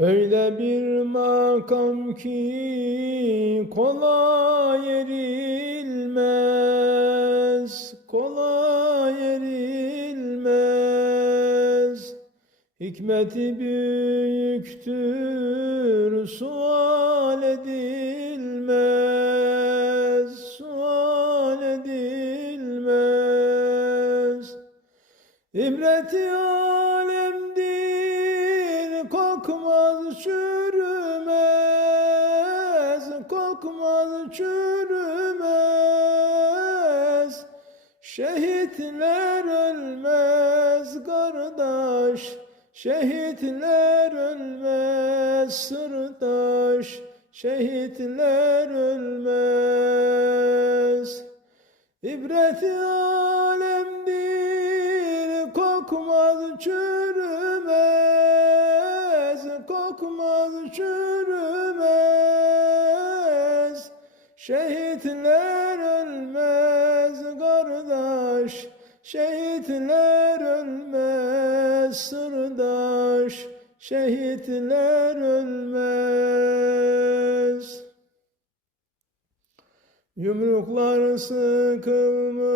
Öyle bir makam ki kolay erilmez, kolay erilmez. Hikmeti büyüktür, sual edilmez, sual edilmez. İbreti alemdir, kokmaz çürümez, kokmaz çürümez. Şehitler ölmez kardeş, şehitler ölmez sırdaş, şehitler ölmez. İbreti alemdir, kokmaz çürümez, kokmaz çürümez. Şehitler ölmez kardeş, şehitler ölmez sırdaş, şehitler ölmez. Yumruklar sıkılmış,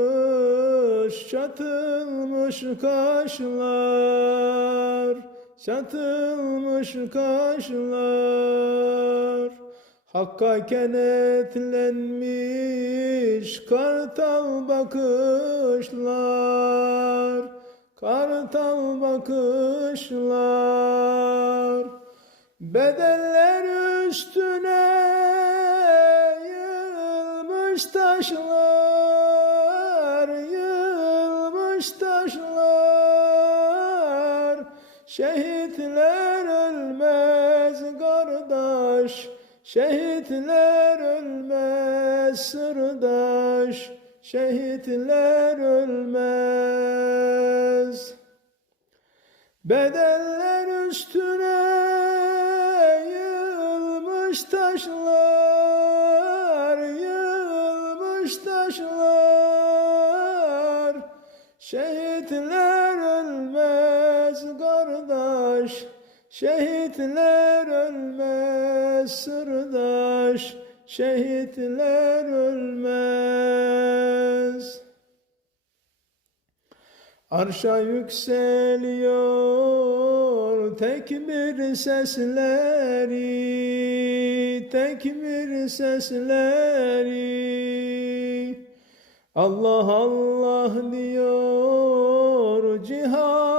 çatılmış kaşlar, çatılmış kaşlar. Hakka kenetlenmiş kartal bakışlar, kartal bakışlar. Bedeller üstüne yığılmış taşlar, yığılmış taşlar. Şehitler ölmez kardeş, şehitler ölmez sırdaş, şehitler ölmez. Bedeller üstüne yığılmış taşlar, yığılmış taşlar. Şehitler ölmez kardeş, şehitler ölmez sırdaş, şehitler ölmez. Arşa yükseliyor tekbir sesleri, tekbir sesleri. Allah Allah diyor cihan